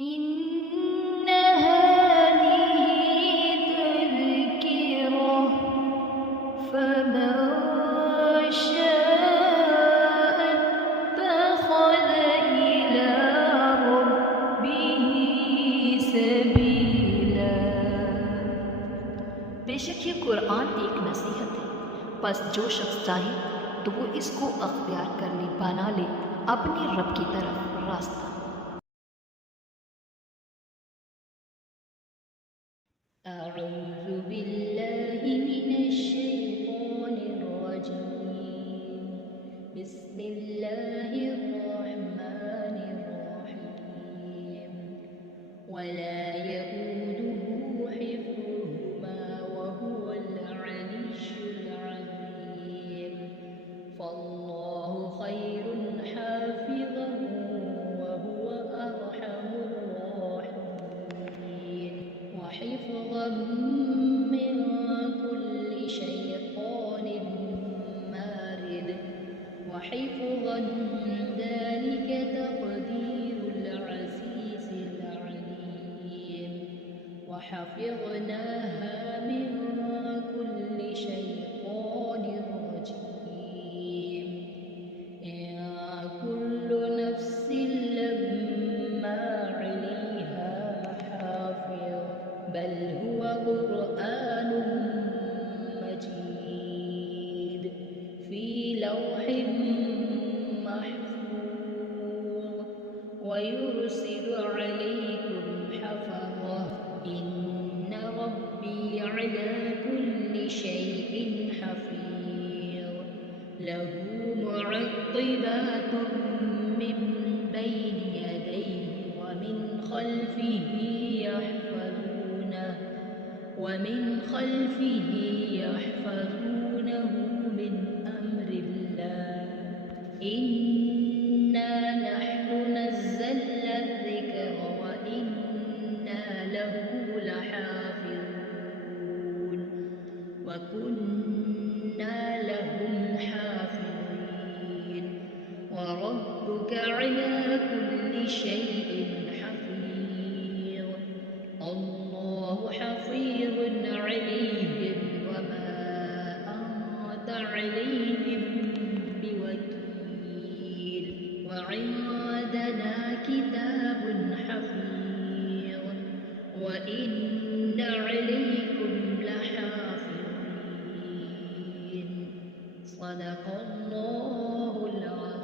إن هذه تذكرة فمن شاء اتخذ إلى ربه सबीला। बेशक ये कुरान एक नसीहत है, बस जो शख्स चाहे तो वो इसको अख्तियार कर ले, बना ले अपने रब की तरफ रास्ता। अऊज़ु बिल्लाहि मिनश शैतानिर रजीम। बिस्मिल्लाहिर रहमानिर रहीम। वला यऊदुहु हिफ्ज़ुहुमा वहुवल अलिय्युल अज़ीम। फल्लाहु खैरुन हाफ़िज़न वहुव अरहमुर राहिमीन। वहिफ़्ज़न मिन कुल्लि शैतानिन मारिद। वहिफ़्ज़न ज़ालिका तक़दीरुल अज़ीज़िल अलीम। वहफ़िज़नाहा मिन कुल्लि शैतानिर रजीम। इन कुल्लु नफ्सिन लम्मा अलैहा हाफ़िज़। बल हुवा क़ुरआनुम मजीद फ़ी लौहिम महफ़ूज़। वयुरसिलु अलैकुम हफ़ज़ah। इन्न रब्बी अला कुल्लि शैइन हफ़ीज़। लहू मुअक़्क़िबातुम मिन बैनि यदैहि व मिन ख़ल्फ़िही यहफ़ज़ूनहु मिन अम्रिल्लाह। इन्ना नहनु नज़्ज़लना अज़्ज़िक्र व इन्ना लहु लहाफ़िज़ून। व कुन्ना लहुम हाफ़िज़ीन। व रब्बुका अला कुल्लि शैइन हफ़ीज़। अल्लाहु हफ़ीज़ुन अलैहिम व मा अन्त अलैहिम बिवकील। व इंदना किताबुन हफ़ीज़ व इन्न अलैकुम लहाफ़िज़ीन। सदक़ल्लाहुल अज़ीम।